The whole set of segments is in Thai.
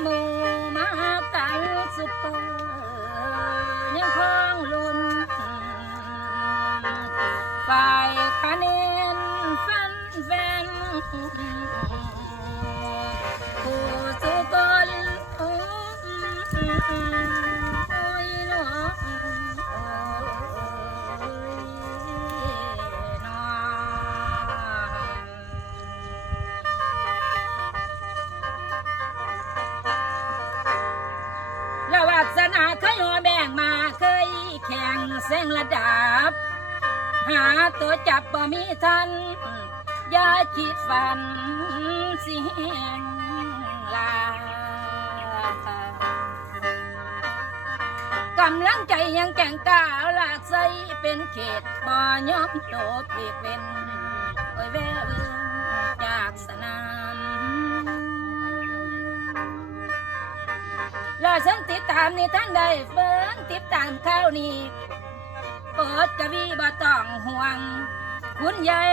หมู่มากันสุดเปิดยังคงลุ้นฝ่ายคะแนนฟันแฟนผู้สุกลโอ้ยน้องแล้ววาสนาเคยหัวแบ่งมาเคยแข่งแซงระดับหาตัวจับบ่มีทันอย่าคิดฝันสิแหงลากำลังใจยังแก่งกล้าหลากใสเป็นเขตบ่ยอมโดดเปลี่ยนเป็นโอ้ยแว่เบิ่งจากสนามและฉันติดตามนี่ทั้งใดเบิ่งติดตามข่าวนี้โปรดกะวีบ่ต้องห่วงคุณยาย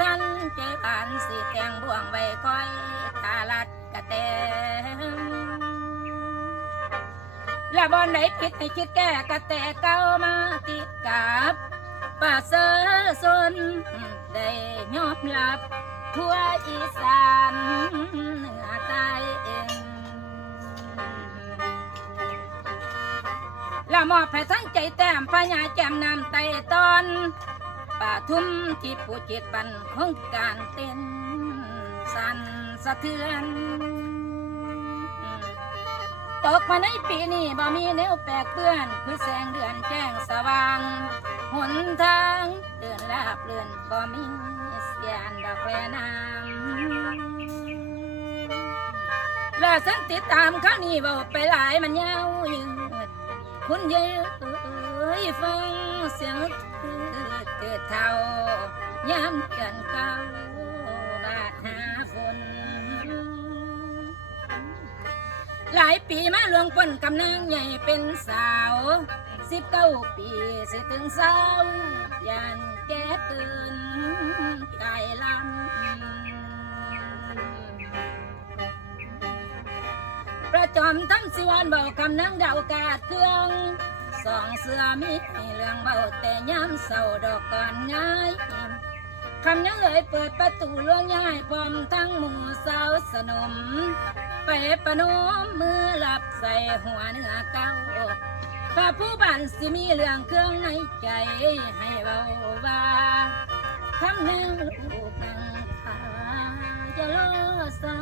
ท่านเจอกันสิแต่งบ่วงไว้คอยทาลัดกะแตและบอนไหนผิดให้คิดแก้กะแตเก้ามาติดกับป่าเสือสนได้ยอมรับทั่วอีสานเหนือใต้เองและมอบให้ทั้งใจแต้มพญาแจ่มน้ำไตตอนป่าทุ่มที่ผู้จิตปันของการเต้นสั่นสะเทือนตกมาในปีนี้บ่มีแนวแปลกเปื้อนคือแสงเดือนแจ้งสว่างหนทางเดินลาบเลื่อนบ่มีเสียนดอกแลน้ำและฉันติดตามข้าวนี้บอกไปหลายมันยาวยืดคุณเยอะฟังเสียงเกิดเท่าย้ำกันเก่าบาดหาฝนหลายปีมาลวงปนกำนางใหญ่เป็นสาว19 ปีสิถึงสาวยันแก่เกินไก่ลำประจอมทำสิวันเบากำนางเดากาดเครื่องสองเสือมีเรื่องเบาแต่ย้ำเศร้าดอกก่อนง่ายคำยังเอ่ยเปิดประตูล่วงง่ายพร้อมทั้งหมู่สาวสนมไปประนมมือหลับใส่หัวเนื้อเก้าข้าผู้บ้านสิมีเรื่องเครื่องในใจให้เบาว่าคำนึงลูกนังพาจะล้อสา